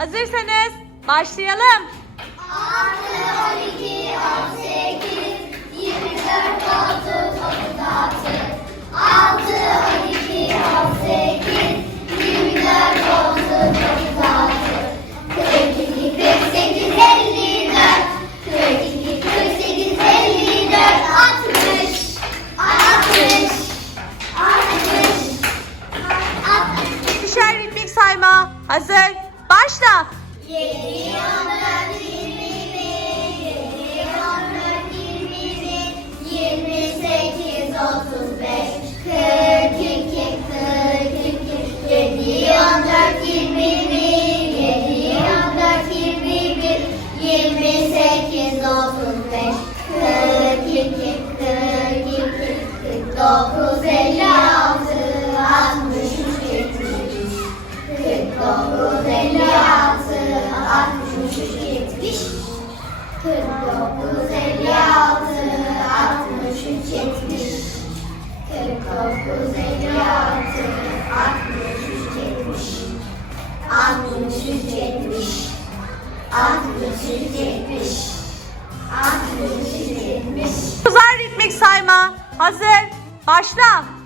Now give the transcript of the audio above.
Hazırsanız başlayalım. 6, 12, 18, 24, 30, 36. 6, 12, 18, 24, 30, 36. 42, 48, 54. 42, 48, 54, 60. 60. 60. 60. İkişer ritmik sayma. Hazır. Başla. Yedi onlar yirmi bir, yedi onlar yirmi bir, yirmi sekiz, otuz beş, kırk iki, kırk iki, dört yirmi on dört yirmi bir, yirmi sekiz, otuz beş, kırk iki, kırk iki, kırk dokuz, elli 63, 70 49, 56, 63, 70 49, 56, 63, 70 63, 70 63, 70 63, 70 Güzel ritmik sayma. Hazır. Başla.